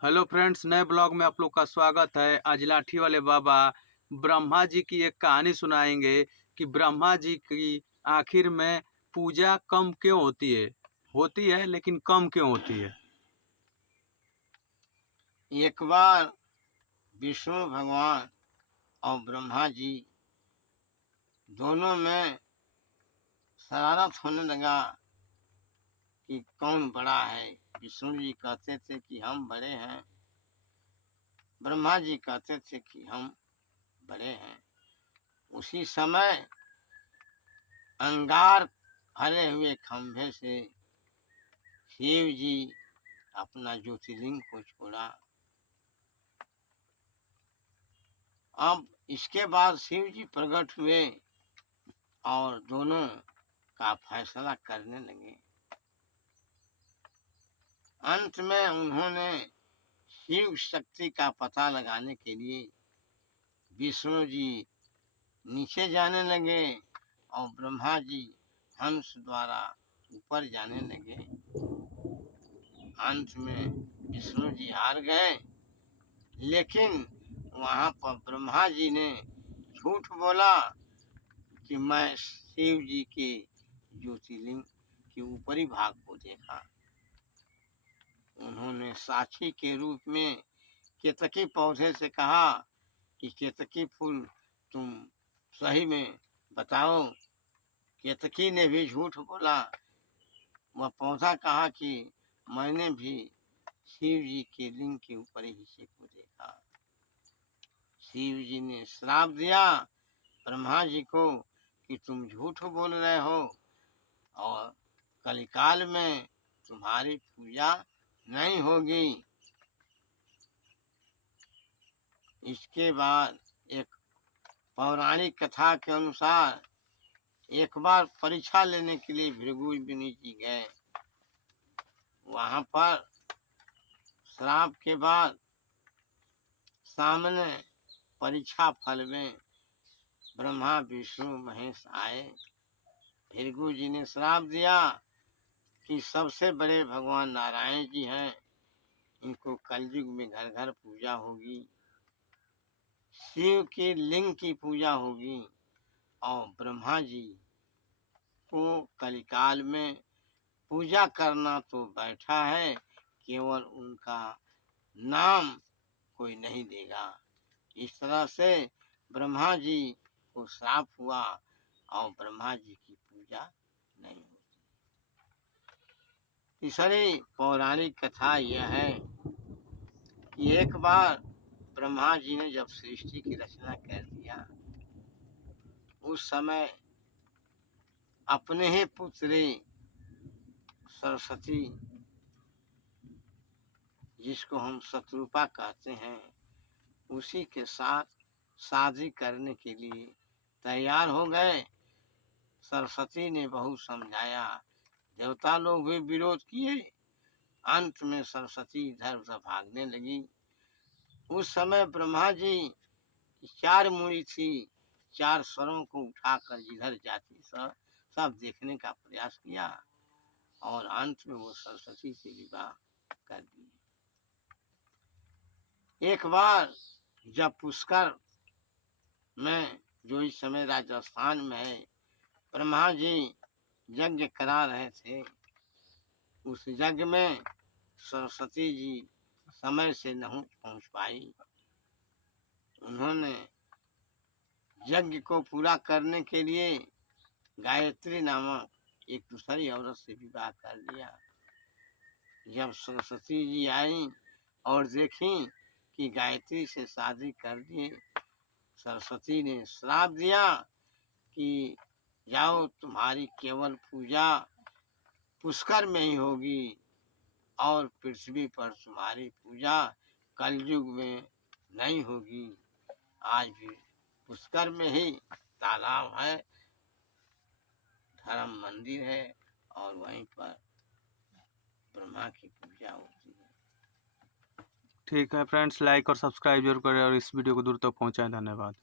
Hello friends, नए blog में आप लोग का स्वागत है। आज लाठी वाले बाबा ब्रह्मा जी की एक कहानी सुनाएंगे कि ब्रह्मा जी की आखिर में पूजा कम क्यों होती है लेकिन कम क्यों होती है। एक बार विष्णु भगवान और ब्रह्मा जी दोनों में शरारत होने लगा कि कौन बड़ा है। विष्णु जी कहते थे कि हम बड़े हैं, ब्रह्मा जी कहते थे कि हम बड़े हैं। उसी समय अंगार भरे हुए खंभे से शिव जी अपना ज्योतिर्लिंग को छोड़ा। अब इसके बाद शिव जी प्रकट हुए और दोनों का फैसला करने लगे। अंत में उन्होंने शिव शक्ति का पता लगाने के लिए विष्णु जी नीचे जाने लगे और ब्रह्मा जी हंस द्वारा ऊपर जाने लगे। अंत में विष्णु जी हार गए, लेकिन वहां पर ब्रह्मा जी ने झूठ बोला कि मैं शिव जी के ज्योतिर्लिंग के ऊपरी भाग को देखा। उन्होंने साक्षी के रूप में केतकी पौधे से कहा कि केतकी फूल तुम सही में बताओ। केतकी ने भी झूठ बोला। वह पौधा कहा कि मैंने भी शिव जी के लिंग के ऊपरी हिस्से को देखा। शिव जी ने श्राप दिया ब्रह्मा जी को कि तुम झूठ बोल रहे हो और कलिकाल में तुम्हारी पूजा नहीं होगी। इसके बाद एक पौराणिक कथा के अनुसार एक बार परीक्षा लेने के लिए भृगु मुनि जी गए। वहां पर श्राप के बाद सामने परीक्षा फल में ब्रह्मा विष्णु महेश आए। भृगु जी ने श्राप दिया कि सबसे बड़े भगवान नारायण जी हैं, इनको कलयुग में घर घर पूजा होगी, शिव के लिंग की पूजा होगी और ब्रह्मा जी को कलिकाल में पूजा करना तो बैठा है, केवल उनका नाम कोई नहीं देगा। इस तरह से ब्रह्मा जी को श्राप हुआ और ब्रह्मा जी की पूजा नहीं होती। तीसरी पौराणिक कथा यह है कि एक बार ब्रह्मा जी ने जब सृष्टि की रचना कर दिया, उस समय अपने ही पुत्री सरस्वती, जिसको हम शत्रुपा कहते हैं, उसी के साथ शादी करने के लिए तैयार हो गए। सरस्वती ने बहुत समझाया, देवता लोग भी विरोध किए। अंत में सरस्वती इधर उधर भागने लगी। उस समय ब्रह्मा जी की 4 मुड़ी थी, 4 स्वरों को उठाकर जिधर जाती सब देखने का प्रयास किया और अंत में वो सरस्वती से विवाह कर दिए। एक बार जब पुष्कर में, जो इस समय राजस्थान में है, ब्रह्मा जी यज्ञ करा रहे थे, उस यज्ञ में सरस्वती जी समय से नहीं पहुंच पाई। उन्होंने यज्ञ को पूरा करने के लिए गायत्री नामक एक दूसरी औरत से विवाह कर लिया। जब सरस्वती जी आई और देखी कि गायत्री से शादी कर दी, सरस्वती ने श्राप दिया कि जाओ, तुम्हारी केवल पूजा पुष्कर में ही होगी और पृथ्वी पर तुम्हारी पूजा कलयुग में नहीं होगी। आज भी पुष्कर में ही तालाब है, धर्म मंदिर है और वहीं पर ब्रह्मा की पूजा होती है। ठीक है फ्रेंड्स, लाइक और सब्सक्राइब जरूर करें और इस वीडियो को दूर तक पहुंचाएं। धन्यवाद।